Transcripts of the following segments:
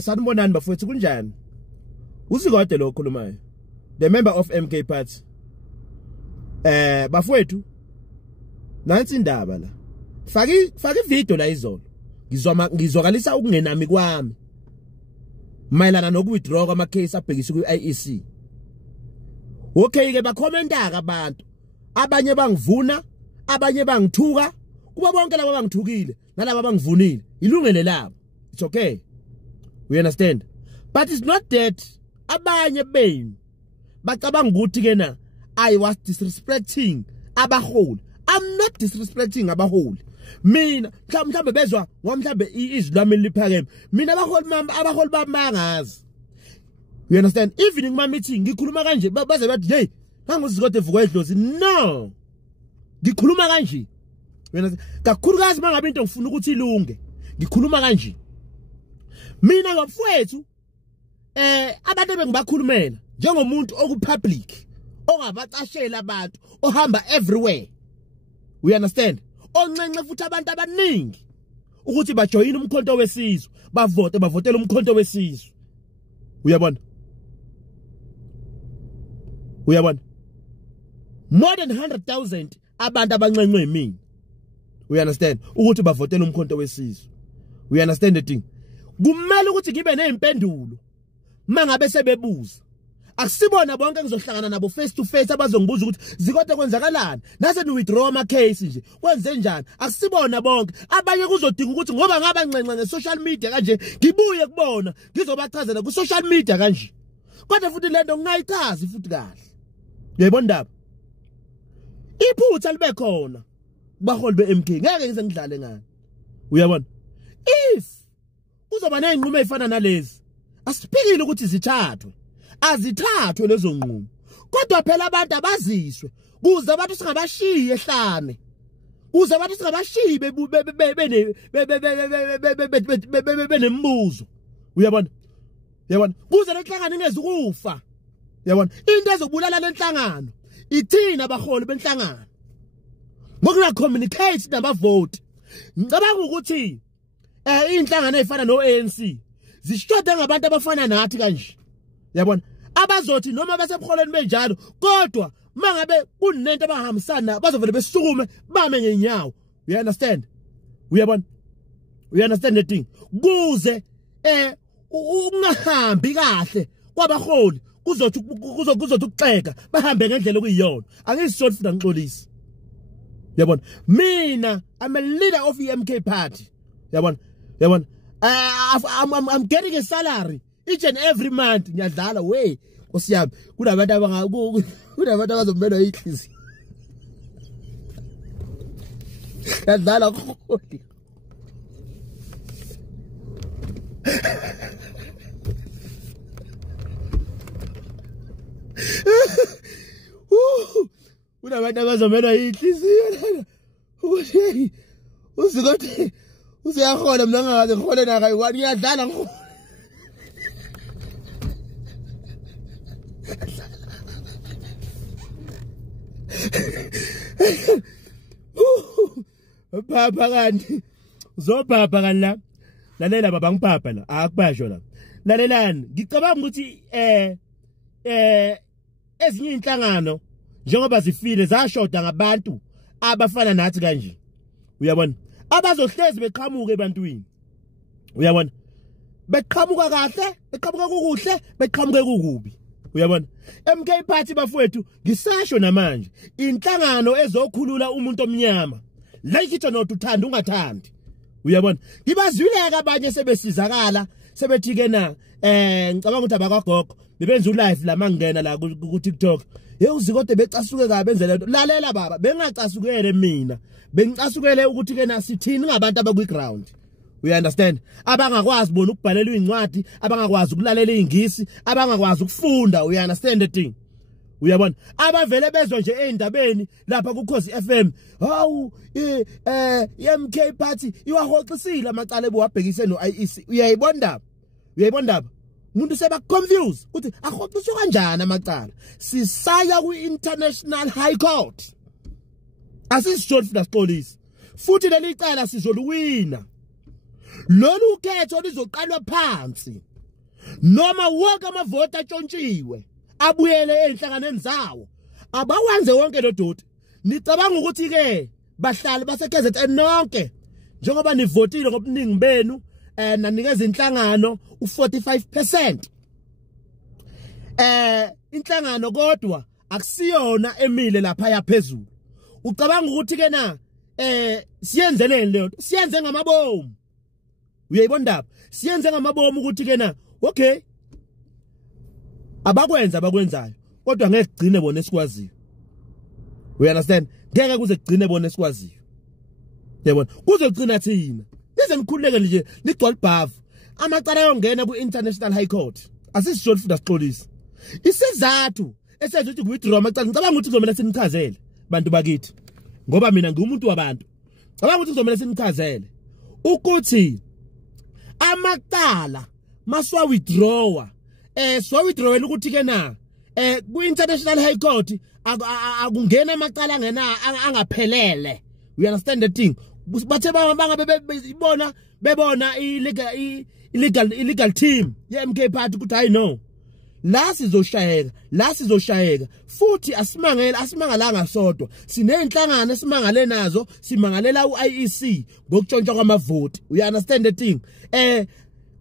Sanibonani bafowethu kunjani? Usikode lo okhulumayo. The member of MK Party. Bafowethu. Nansi indaba la. Faki video la izolo. Ngizwakalisa ukungenami kwami. Mayelana nokuwithdraw kwama case abhekiswe ku-IEC. Okay ke bakhomenta abantu. Abanye bangivuna, abanye bangithuka, kuba bonke laba bangithukile nalabo bangivunile. Ilungele labo. It's okay. We understand? But it's not that abanye benu bacabanga ukuthi ke na I was disrespecting abaholi. I'm not disrespecting abaholi. Mina mhlambe bezwa ngomhlambe izwi lami liphakeme. Mina abaholi bamangazi. You understand? Even in my meeting ngikhuluma kanje baze bathi hey nangizikode vuka edlozi. No. Ngikhuluma kanje. You understand? Kakhulukazi mangabe into ngifuna ukuthi ilunge. Ngikhuluma kanje. Mina ngabafowethu abantu bengibakhulumela njengomuntu okupublic ongabacashela abantu ohamba everywhere. We understand? Oncenxe futhi abantu abaningi ukuthi bajoyine umkhonto wesizwe, bavotela umkhonto wesizwe. Uyabona? More than 100,000 abantu abancenxe yimini. We understand? Ukuthi bavotela umkhonto wesizwe. We understand the thing? Kumele ukuthi ngibe nezimpendulo mangabe sebebuza. Akusibona bonke engizohlangana nabo face to face abazongibuza ukuthi zikode kwenzakalani nase ni withdraw ama case nje kwenze njani. Akusibona bonke abanye kuzodinga ukuthi ngoba ngabancenxe nge-social media kanje ngibuye kubona ngizobachazela ku social media kanje. Kodwa futhi lento ngingayichazi futhi kahle. Uyayibona ndaba? Iphutha libe khona baholi beMK ngeke ngize ngidlale ngani. Uyabona? If uzoba nezinqumo ezifana nalezi asiphikile ukuthi zithathwe. Azithathwe lezo nqumo. Kodwa phela abantu abaziswe kuze abantu singabashiye ehlane. Kuze abantu singabashiye benembuzo. Uyabona? Kuze lenhlangano ingeze ukufa. Uyabona? Into ezobulala lenhlangano ithina abaholi benhlangano. Ngokuna communicate nabavoti. Ngicabanga ukuthi inhlangano ezifana no-ANC zishoda ngabantu abafana nathi kanje. Yabona? Abazothi noma basebholeni benjalo kodwa mangabe kunento abahambisana bazovele besukume bame ngenyawo. You understand? Uyabona? You understand the thing? Kuze ungahambi kahle kwabaholi kuzothi ukuxeka bahambe ngendlela okuyiyona. Angisishoti futhi ngixolisi. Yabona? Mina I'm a leader of the MK Party. Yabona? I'm getting a salary each and every month. Ngiyadlala we osiyami kunabantu abazomela inhliziyo. Ngiyadlala khona. Kunabantu abazomela inhliziyo. Ukuthi usikode usiyakhona mina ngakaze ngikhole naka yikwani ngiyadlala ngo. Papa kanti uzobhapha kanti la. Lalela baba ngipapa la akubasho la. Lalelani ngicabanga ukuthi ezinye inhlangano njengoba zifile zashoda ngabantu abafana nathi kanje. Uyabona? Abazohlezi beqhamuke ebantwini. Uyabona? Beqhamuka kahle, beqhamuka kukuhle, beqhamuke kukubi. Uyabona? MK Party bafowethu ngisasho namanje inhlangano ezokhulula umuntu omnyama. Like it or not uthanda ungathandi. Uyabona? Ngibazwileka abanye sebesizakala sebethi ke na ngicabanga ukuthi abakagogo bebenza ulive la mangena la ku TikTok. Uzikode becasuke kabe benze lento. Lalela baba bengacasukele mina. Bengicasukele ukuthi ke na sithini ngabantu abakwi ground. We understand? Abangakwazi bona ukubhalela incwadi, abangakwazi ukulalela izingisi, abangakwazi ukufunda. We understand the thing? Uyabona? Abavele bezwe nje endabeni lapha ku Khosi FM. Hawu MK Party iwahoxisile amacala ebuwabhekise no IEC. Uyayibona ndaba? Uyayibona ndaba? Umuntu seba confused ukuthi ahoxiswa kanjani amacala. Sisaya ku International High Court. Asisishoti futhi asipolice. Futhi leli cala sizoluwina. lolu ukhetho lizoqalwa phansi noma wonke amavoti atshontshiwe abuyele enhlanganeni zawo abawenze wonke lo doti. Nicabanga ukuthi ke bahlali base-KZN nonke njengoba nivotile ngobuningi benu nanikeza inhlangano u45%. Inhlangano kodwa akusiyona emile lapha yaphezulu. Ucabanga ukuthi ke na siyenzeleni leyo? Siyenze ngamabomu. Uyayibona ndaba? Siyenze ngamabomu ukuthi ke na okay abakwenzayo kodwa ngeke kugcine bona esikwaziyo. We understand? Ngeke kuze kugcine bona esikwaziyo. Yabona? Kuze kugcina thina. Nize nikhululeke nje nigcwala ibhavu. Amacala yongena ku-International High Court. Asisho futhi asixolisa. Isizathu esenza ukuthi withdraw amacala. Ngicabanga ukuthi kuzomela sinichazele bantu bakithi. Ngoba mina ngiwumuntu wabantu. Ngicabanga ukuthi kuzomela sinichazele ukuthi amacala maswa withdrawa so withdrawela ukuthi ke na ku-International High Court akungena amacala angaphelele. We understand the thing. Bathe bangabe bebona illegal team ye-MK Party ukuthi hayi no la sizoshayeka futhi asimangalanga sodwa sinenhlangano esimangale nazo simangalela u-IEC ngokutshontshwa kwamavoti. We understand the thing.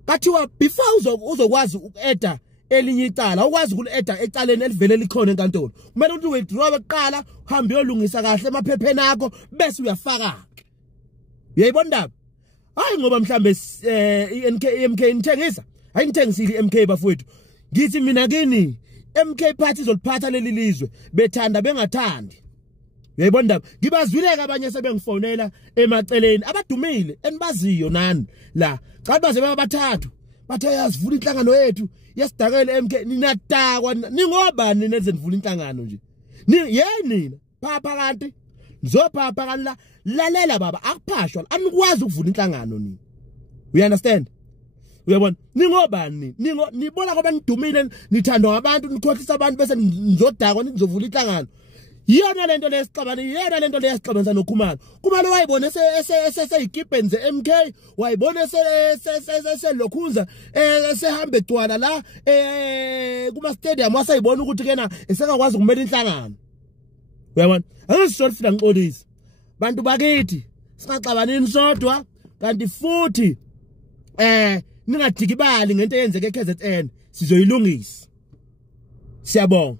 Kathiwa before uzokwazi uku-eda elinye icala ukwazi ukuli-eda ecaleni elivele likhona enkantolo kumele ukuthi withdraw beqala uhambe uyolungisa kahle emaphepheni akho bese uyafaka. Uyayibona ndaba? Hayi ngoba mhlambe i-MK nithengisa ayinithengisile i-MK bafowethu. Ngithi mina kini MK Party izoliphatha leli lizwe bethanda bengathandi. Uyayibona ndaba? Ngibazwileke abanye sebengifonela emaceleni abadumile enibaziyo nani la cha baze babathathu bathe yazivula inhlangano yethu yesidakele MK. Ninadakwa ningobani nenze nivula inhlangano nje nina phapha kanti nizophapha kanti lalela baba akuphashwa anikwazi ukuvula inhlangano nini. We understand? Uyabona ningobani nibona ngoba nidumile nithandwa ngabantu nikhohlisa abantu bese nizodakwa nizovula inhlangano. Yona lento lesixabanisa noKhumalo. Khumalo wayibona eseyikipenze MK wayibona eselokhuza esehambe egcwala la kuma stadium wasayibona ukuthi kena esengakwazi ukumela inhlangano. Uyabona angisho futhi ngixolisa bantu bakithi singaxabanini sodwa kanti futhi ningadikibali ngento eyenzeke eKZN sizoyilungisa. Siyabonga.